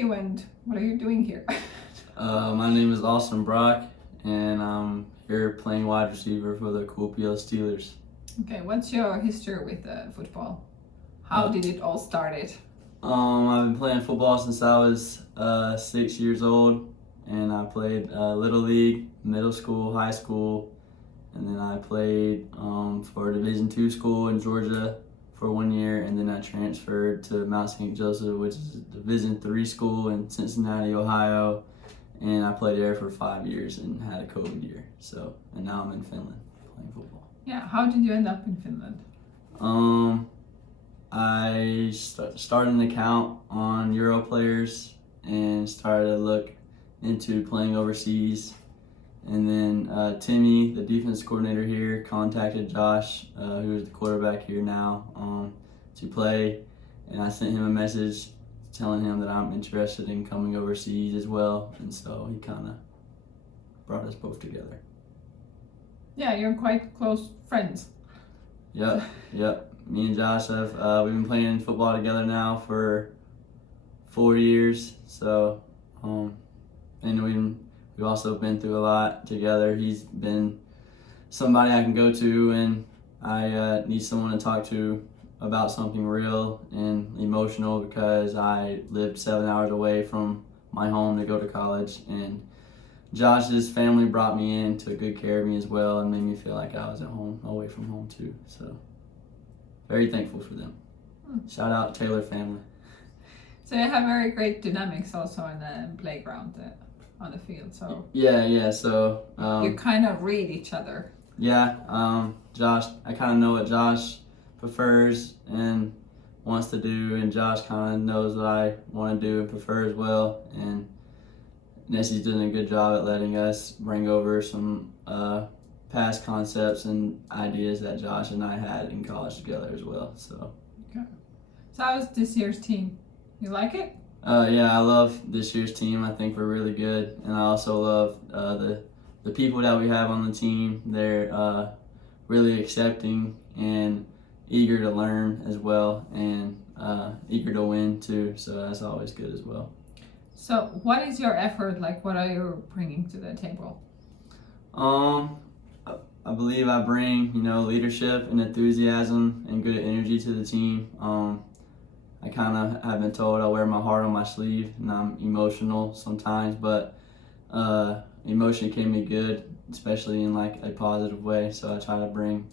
you and what are you doing here? My name is Austin Brock, and I'm here playing wide receiver for the Kuopio Steelers. Okay, what's your history with football? How did it all started? I've been playing football since I was 6 years old, and I played Little League, middle school, high school, and then I played for a Division II school in Georgia for 1 year, and then I transferred to Mount St. Joseph, which is a Division III school in Cincinnati, Ohio, and I played there for 5 years and had a COVID year. So, and now I'm in Finland playing football. Yeah, how did you end up in Finland? I started an account on Euro players and started to look into playing overseas. And then Timmy, the defense coordinator here, contacted Josh, who is the quarterback here now, to play. And I sent him a message telling him that I'm interested in coming overseas as well. And so he kind of brought us both together. Yeah, you're quite close friends. Yep. Me and Josh have we've been playing football together now for 4 years. So, and we've also been through a lot together. He's been somebody I can go to when I need someone to talk to about something real and emotional, because I lived 7 hours away from my home to go to college, and Josh's family brought me in, took good care of me as well, and made me feel like I was at home, away from home too. So very thankful for them. Shout out Taylor family. So you have very great dynamics also in the playground, on the field. So yeah. So you kind of read each other. Yeah, Josh. I kind of know what Josh prefers and wants to do, and Josh kind of knows what I want to do and prefer as well. And Nessie's doing a good job at letting us bring over some past concepts and ideas that Josh and I had in college together as well. So. Okay. So how was this year's team? You like it? Yeah, I love this year's team. I think we're really good, and I also love the people that we have on the team. They're really accepting and eager to learn as well, and eager to win too. So that's always good as well. So what is your effort like? What are you bringing to the table? I believe I bring, leadership and enthusiasm and good energy to the team. I kind of have been told I wear my heart on my sleeve, and I'm emotional sometimes, but emotion can be good, especially in like a positive way. So I try to bring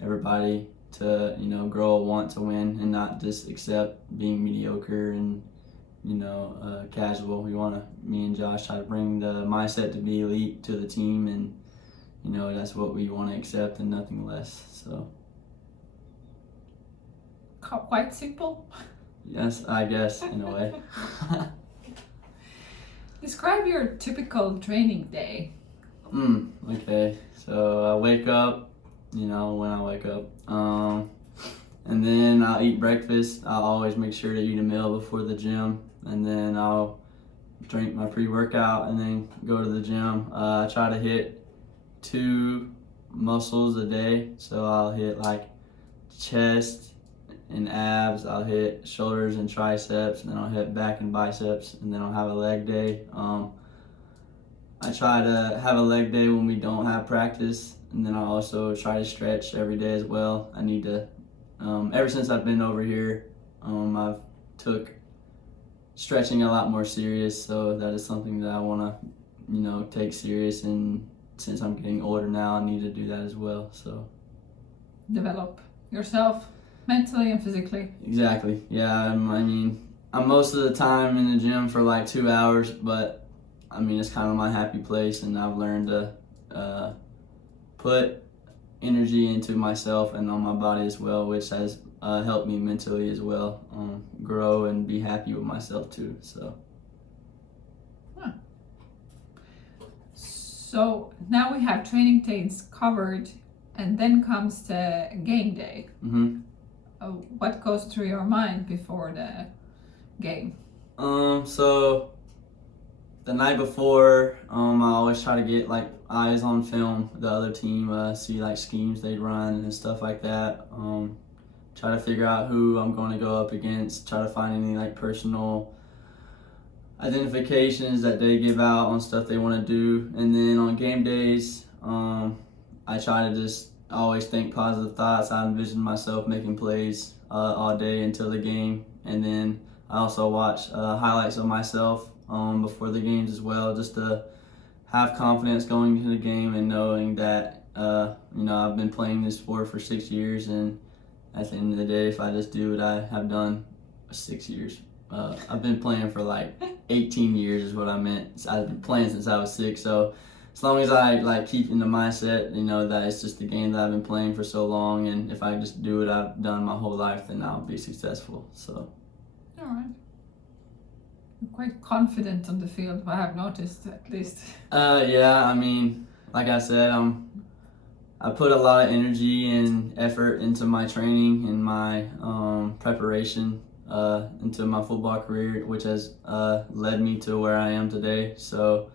everybody to, grow a want to win and not just accept being mediocre and, casual. Me and Josh try to bring the mindset to be elite to the team, and, that's what we want to accept and nothing less. So. Quite simple. Yes, I guess, in a way. Describe your typical training day. Okay. So I wake up, when I wake up. And then I'll eat breakfast. I'll always make sure to eat a meal before the gym. And then I'll drink my pre-workout and then go to the gym. I try to hit 2 muscles a day. So I'll hit like chest and abs, I'll hit shoulders and triceps, and then I'll hit back and biceps, and then I'll have a leg day. I try to have a leg day when we don't have practice, and then I also try to stretch every day as well. I need to, ever since I've been over here, I've took stretching a lot more serious, so that is something that I want to, take serious, and since I'm getting older now, I need to do that as well. So develop yourself mentally and physically. Exactly. Yeah, I'm most of the time in the gym for like 2 hours, but it's kind of my happy place, and I've learned to put energy into myself and on my body as well, which has helped me mentally as well, grow and be happy with myself too. So. So now we have training days covered, and then comes the game day. What goes through your mind before the game? So the night before, I always try to get like eyes on film, the other team, see like schemes they run and stuff like that. Try to figure out who I'm going to go up against, try to find any like personal identifications that they give out on stuff they want to do. And then on game days, I try to just always think positive thoughts. I envision myself making plays all day until the game. And then I also watch highlights of myself before the games as well, just to have confidence going into the game and knowing that, I've been playing this sport for 6 years, and at the end of the day, if I just do what I have done 6 years, I've been playing for like 18 years is what I meant. I've been playing since I was 6, so as long as I keep in the mindset, that it's just the game that I've been playing for so long, and if I just do what I've done my whole life, then I'll be successful. So. All right. You're quite confident on the field, I have noticed at least. Yeah, I mean, like I said, I put a lot of energy and effort into my training and my preparation into my football career, which has led me to where I am today. So,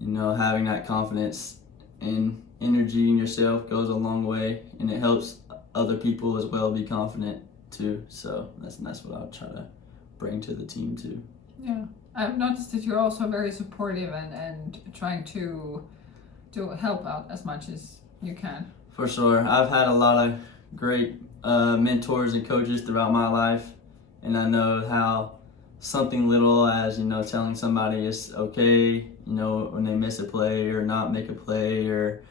having that confidence and energy in yourself goes a long way, and it helps other people as well be confident too. So that's what I'll try to bring to the team too. Yeah, I've noticed that you're also very supportive and trying to help out as much as you can. For sure. I've had a lot of great mentors and coaches throughout my life, and I know how something little as, telling somebody it's okay, when they miss a play or not make a play or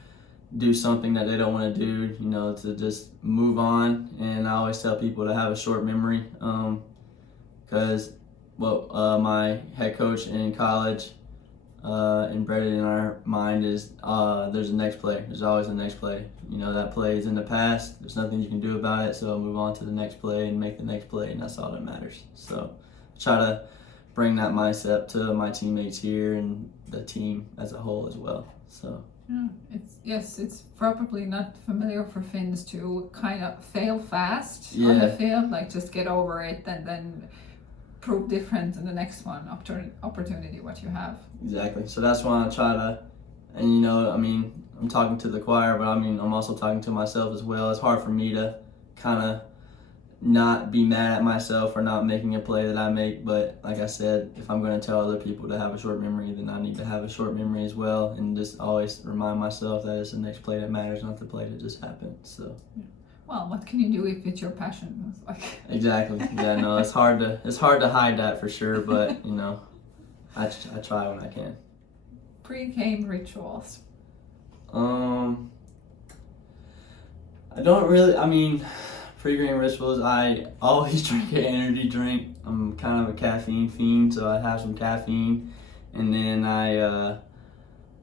do something that they don't want to do, to just move on. And I always tell people to have a short memory, because my head coach in college embedded in our mind is there's a next play. There's always a next play. That play is in the past. There's nothing you can do about it, so I'll move on to the next play and make the next play, and that's all that matters. So I try to bring that mindset to my teammates here and the team as a whole as well. So. Yeah, it's probably not familiar for Finns to kind of fail fast on the field, like just get over it and then prove different in the next one opportunity what you have. Exactly. So that's why I try to, and I'm talking to the choir, but I'm also talking to myself as well. It's hard for me to kind of not be mad at myself for not making a play that I make, but like I said, if I'm going to tell other people to have a short memory, then I need to have a short memory as well, and just always remind myself that it's the next play that matters, not the play that just happened. So. Yeah. Well, what can you do if it's your passion? Exactly. Yeah, no, it's hard to hide that for sure, but I try when I can. Pre-game rituals. I don't really. Pre-game rituals. I always drink an energy drink. I'm kind of a caffeine fiend, so I have some caffeine, and then I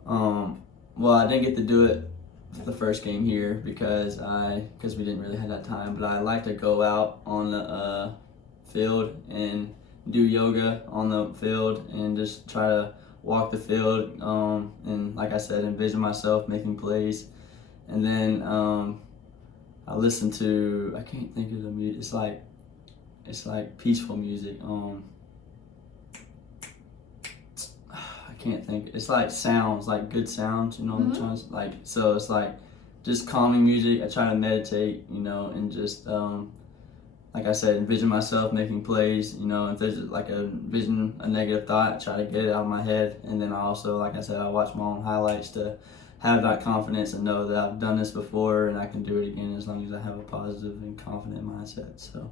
didn't get to do it the first game here because we didn't really have that time, but I like to go out on the field and do yoga on the field and just try to walk the field, and like I said, envision myself making plays. And then I listen to, I can't think of the music, it's like peaceful music. I can't think. It's like sounds, like good sounds, so it's like just calming music. I try to meditate, and just like I said, envision myself making plays. If there's like a negative thought, I try to get it out of my head. And then I also, like I said, I watch my own highlights to have that confidence and know that I've done this before and I can do it again as long as I have a positive and confident mindset. So.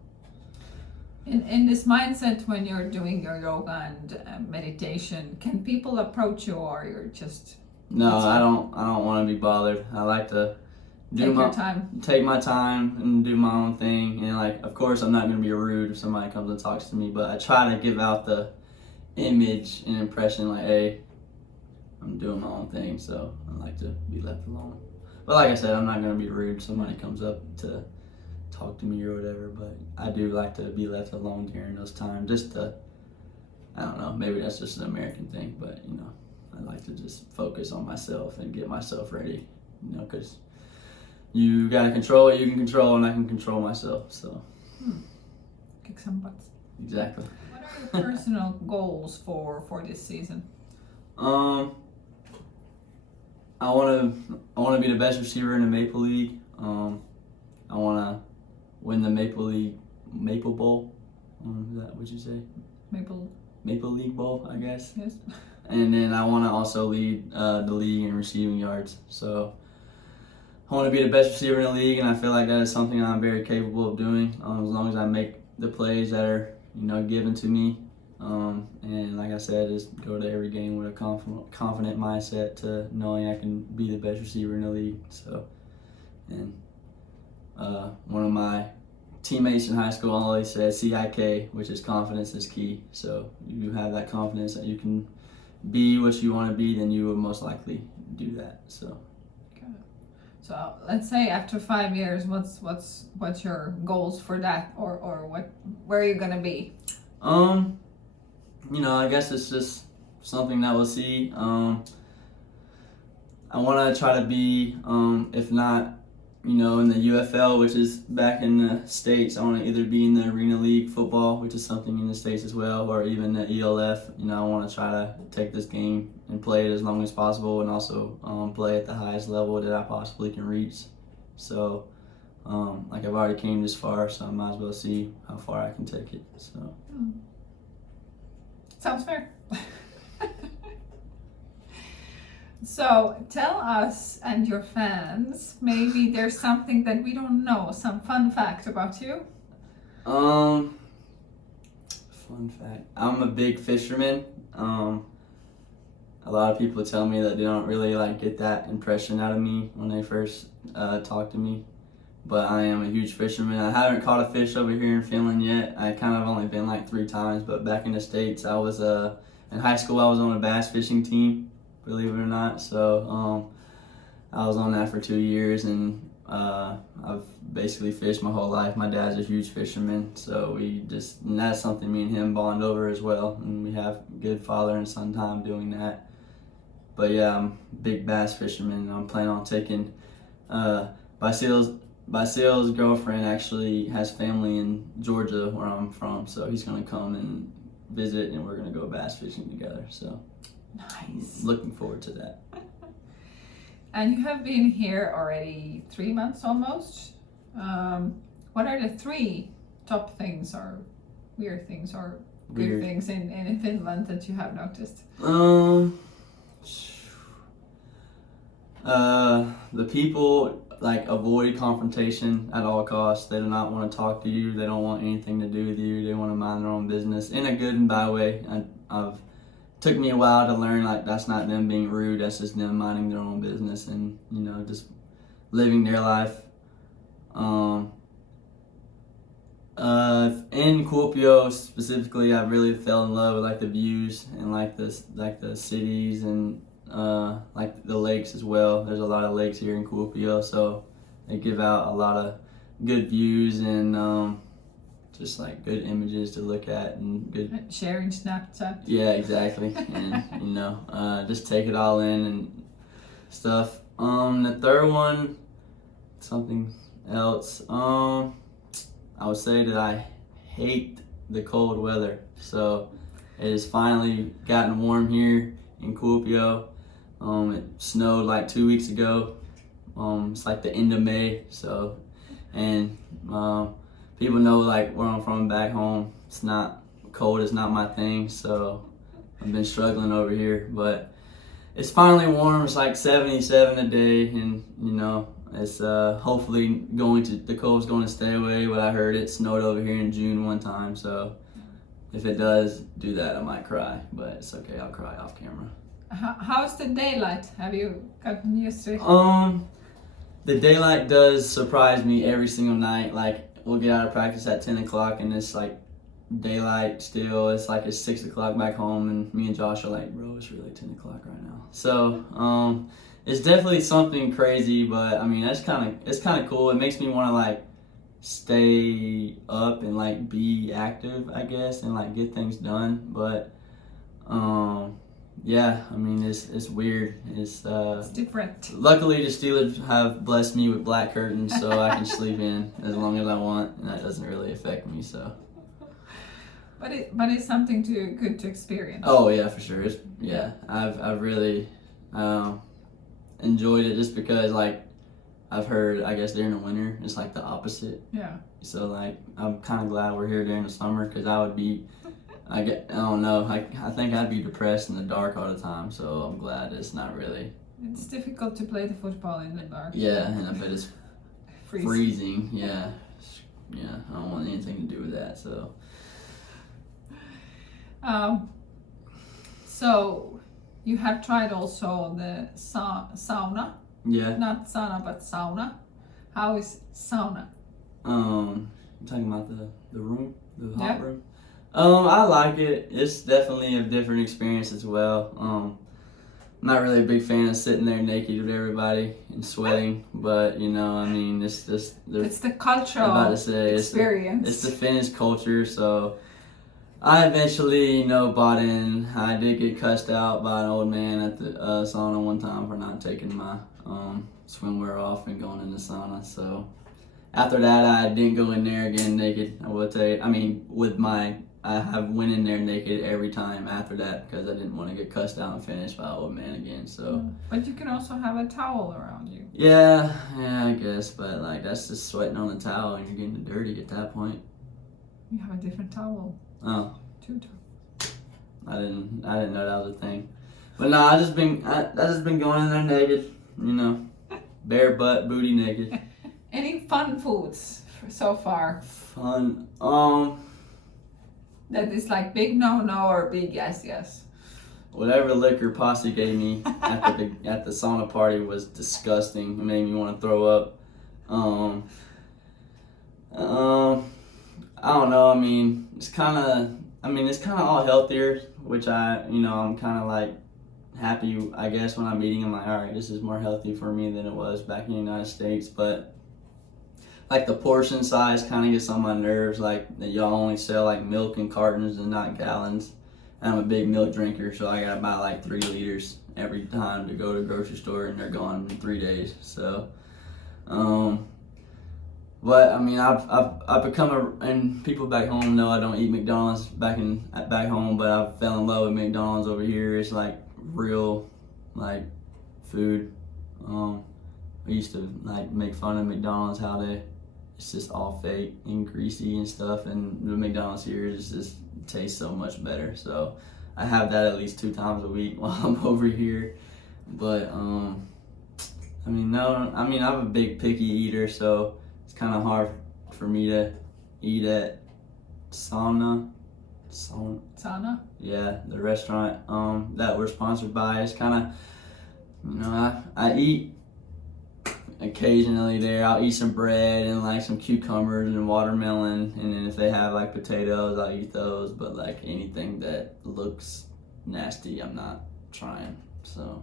In this mindset, when you're doing your yoga and meditation, can people approach you, or you're just? No, I don't want to be bothered. I like to take my time and do my own thing. And of course, I'm not going to be rude if somebody comes and talks to me, but I try to give out the image and impression hey, I'm doing my own thing, so I like to be left alone. But like I said, I'm not going to be rude if somebody comes up to talk to me or whatever, but I do like to be left alone during those times, just to, I don't know, maybe that's just an American thing, but I like to just focus on myself and get myself ready, because you gotta control what you can control, and I can control myself, so. Kick some butts. Exactly. What are your personal goals for this season? I want to be the best receiver in the Maple League. I want to win the Maple Bowl. Is that what you say? Maple Maple League Bowl, I guess. Yes. And then I want to also lead the league in receiving yards. So I want to be the best receiver in the league, and I feel like that is something I'm very capable of doing as long as I make the plays that are, given to me. And like I said, just go to every game with a confident mindset to knowing I can be the best receiver in the league. So, and one of my teammates in high school always said CIK, which is confidence is key. So you have that confidence that you can be what you want to be, then you will most likely do that. So. So let's say after 5 years, what's your goals for that, or where are you gonna be? I guess it's just something that we'll see. I want to try to be, if not, in the UFL, which is back in the States. I want to either be in the Arena League football, which is something in the States as well, or even the ELF. I want to try to take this game and play it as long as possible, and also play at the highest level that I possibly can reach. So, I've already came this far, so I might as well see how far I can take it. So. Sounds fair. So tell us and your fans, maybe there's something that we don't know, some fun fact about you. Fun fact. I'm a big fisherman. A lot of people tell me that they don't really get that impression out of me when they first talk to me. But I am a huge fisherman. I haven't caught a fish over here in Finland yet. I kind of only been 3 times, but back in the States, I was in high school. I was on a bass fishing team, believe it or not. So I was on that for 2 years, and I've basically fished my whole life. My dad's a huge fisherman, so and that's something me and him bond over as well, and we have good father and son time doing that. But yeah, I'm a big bass fisherman, and I'm planning on taking Basil's girlfriend actually has family in Georgia, where I'm from, so he's gonna come and visit, and we're gonna go bass fishing together. So, nice. Looking forward to that. And you have been here already 3 months almost. What are the 3 top things, or weird things, or good things in Finland that you have noticed? The people avoid confrontation at all costs. They do not want to talk to you. They don't want anything to do with you. They want to mind their own business in a good and bad way. Took me a while to learn that's not them being rude. That's just them minding their own business and just living their life. In Kuopio specifically, I really fell in love with the views and the cities and the lakes as well. There's a lot of lakes here in Kuopio, so they give out a lot of good views and just good images to look at and good sharing Snapchat. Yeah, exactly. And just take it all in and stuff. The third one, something else. I would say that I hate the cold weather. So it has finally gotten warm here in Kuopio. It snowed 2 weeks ago. It's the end of May. So, and people know where I'm from back home. It's not cold. It's not my thing. So I've been struggling over here, but it's finally warm. It's 77 a day, and it's hopefully the cold's going to stay away. But I heard it snowed over here in June one time. So if it does do that, I might cry, but it's okay. I'll cry off camera. How's the daylight? Have you gotten used to it? The daylight does surprise me every single night. We'll get out of practice at 10 o'clock and it's daylight still. It's it's 6 o'clock back home, and me and Josh are bro, it's really 10 o'clock right now. So it's definitely something crazy, but I mean it's kind of cool. It makes me want to stay up and be active, I guess, and get things done. But yeah, I mean it's weird. It's different. Luckily, the Steelers have blessed me with black curtains, so I can sleep in as long as I want, and that doesn't really affect me. So. But it's something good to experience. Oh yeah, for sure. I've really enjoyed it just because I've heard, I guess during the winter it's the opposite. Yeah. So I'm kind of glad we're here during the summer, because I would be I don't know. I think I'd be depressed in the dark all the time. So I'm glad it's not really. It's difficult to play the football in the dark. Yeah, and I bet it's freezing. Yeah, yeah. I don't want anything to do with that. So. So you have tried also the sauna. Yeah. Not sauna, but sauna. How is sauna? You're talking about the room, the hot room. I like it. It's definitely a different experience as well. I'm not really a big fan of sitting there naked with everybody and sweating, but you know, I mean, it's just it's the cultural experience. It's the Finnish culture, so I eventually, you know, bought in. I did get cussed out by an old man at the sauna one time for not taking my swimwear off and going in the sauna. So after that, I didn't go in there again naked. I will tell you. I mean, I have went in there naked every time after that because I didn't want to get cussed out and finished by an old man again. So. But you can also have a towel around you. Yeah, I guess, but like that's just sweating on the towel and you're getting dirty at that point. You have a different towel. Oh. 2 towels. I didn't know that was a thing. But no, I just been going in there naked, you know, bare butt, booty naked. Any fun foods so far? Fun. That is like big no or big yes. Whatever liquor Posse gave me at the sauna party was disgusting. It made me want to throw up. I don't know. I mean, it's kind of all healthier, which I'm kind of like happy, I guess, when I'm eating. I'm like, all right, this is more healthy for me than it was back in the United States. But like the portion size kind of gets on my nerves. Like that y'all only sell like milk in cartons and not gallons. I'm a big milk drinker, so I gotta buy like 3 liters every time to go to the grocery store, and they're gone in 3 days. So, but I mean, I've become and people back home know I don't eat McDonald's back home, but I fell in love with McDonald's over here. It's like real, like food. I used to like make fun of McDonald's how it's just all fake and greasy and stuff, and the McDonald's here just tastes so much better. So I have that at least 2 times a week while I'm over here. But I'm a big picky eater, so it's kind of hard for me to eat at sauna. Yeah, the restaurant that we're sponsored by. It's kind of, I eat occasionally there. I'll eat some bread and like some cucumbers and watermelon, and then if they have like potatoes, I'll eat those. But like anything that looks nasty, I'm not trying. So,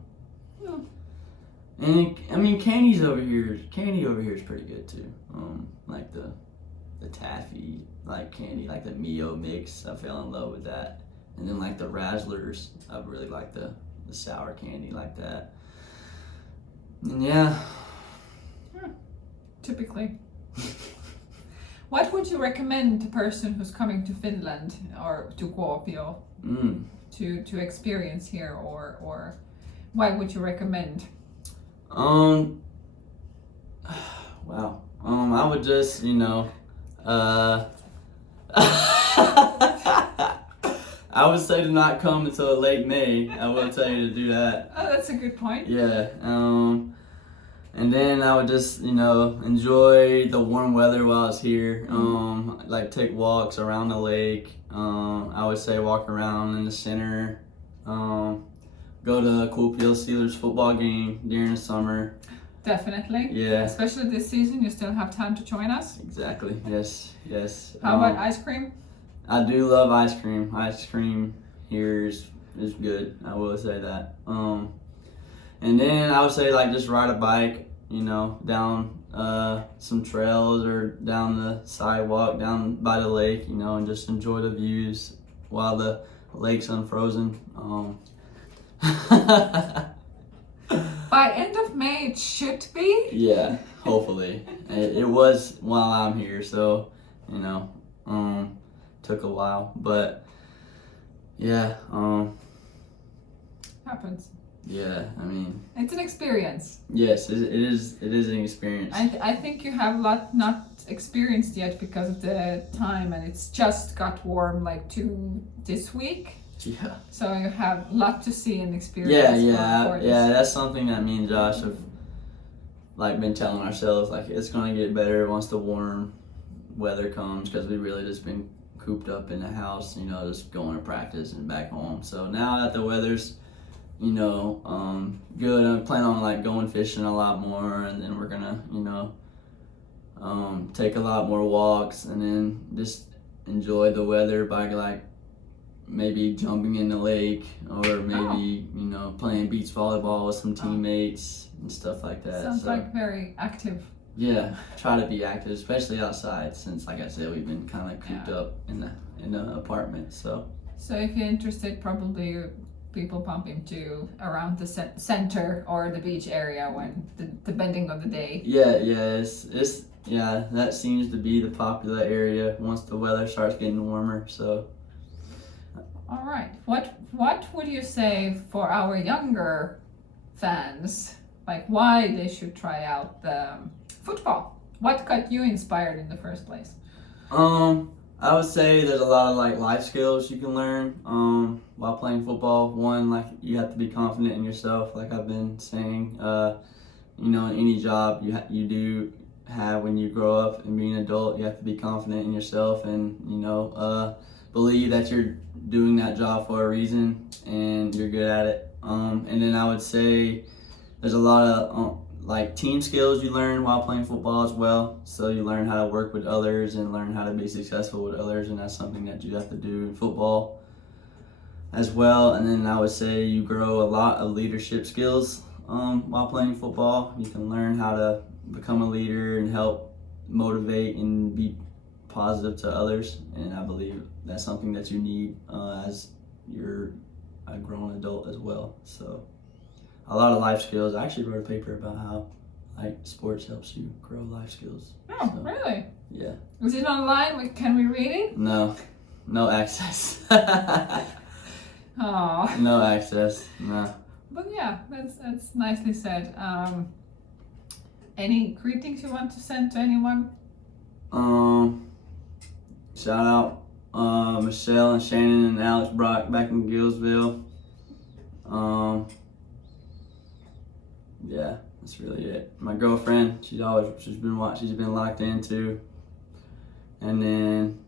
and I mean, candy over here is pretty good too. Like the taffy like candy, like the Mio mix. I fell in love with that, and then like the Razzlers. I really like the sour candy like that. And yeah. Typically. What would you recommend a person who's coming to Finland or to Kuopio to experience here, or why would you recommend? Wow. I would just, I would say to not come until late May. I will tell you to do that. Oh, that's a good point. Yeah. And then I would just, enjoy the warm weather while I was here. Like take walks around the lake. I would say walk around in the center. Go to a Kuopio Steelers football game during the summer. Definitely. Yeah. Especially this season, you still have time to join us. Exactly. Yes. How about ice cream? I do love ice cream. Ice cream here is good. I will say that. And then I would say like just ride a bike, down some trails or down the sidewalk, down by the lake, and just enjoy the views while the lake's unfrozen. By end of May it should be. Yeah, hopefully. It was while I'm here, so took a while, but yeah. Happens. Yeah, I mean, it's an experience. yes, it is an experience. I think you have a lot not experienced yet because of the time, and it's just got warm like this week. Yeah. So you have a lot to see and experience. Yeah. That's something that me and Josh have like been telling ourselves, like it's gonna get better once the warm weather comes, because we really just been cooped up in the house, you know, just going to practice and back home. So now that the weather's, you know, good, I plan on like going fishing a lot more, and then we're gonna, you know, take a lot more walks, and then just enjoy the weather by like maybe jumping in the lake, or maybe you know, playing beach volleyball with some teammates and stuff like that. Sounds like very active. Yeah, try to be active, especially outside, since like I said, we've been kind of cooped up in the apartment. So if you're interested, probably people pump into around the center or the beach area when depending on the day. Yeah, that seems to be the popular area once the weather starts getting warmer. So all right, what would you say for our younger fans, like why they should try out the football? What got you inspired in the first place? I would say there's a lot of like life skills you can learn while playing football. One, like you have to be confident in yourself, like I've been saying. You know, in any job you do have when you grow up and be an adult, you have to be confident in yourself, and you know, believe that you're doing that job for a reason and you're good at it. And then I would say there's a lot of like team skills you learn while playing football as well. So you learn how to work with others and learn how to be successful with others, and that's something that you have to do in football as well. And then I would say you grow a lot of leadership skills while playing football. You can learn how to become a leader and help motivate and be positive to others, and I believe that's something that you need as you're a grown adult as well. So a lot of life skills. I actually wrote a paper about how like sports helps you grow life skills. Oh, so, really? Yeah. Is it online? Can we read it? No access. Oh. No access. No. But yeah, that's nicely said. Any greetings you want to send to anyone? Shout out Michelle and Shannon and Alex Brock back in Gillsville. Yeah, that's really it. My girlfriend, she's been locked into. And then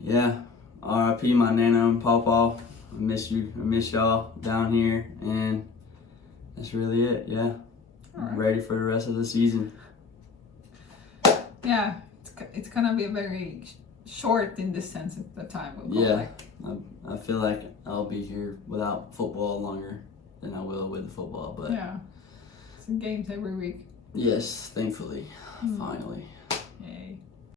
yeah, RIP my Nana and Pawpaw. I miss y'all down here, and that's really it. Yeah. Right. Ready for the rest of the season. Yeah, it's gonna be very short in this sense at the time. I feel like I'll be here without football longer than I will with football, but yeah, some games every week. Yes, thankfully, finally. Yay.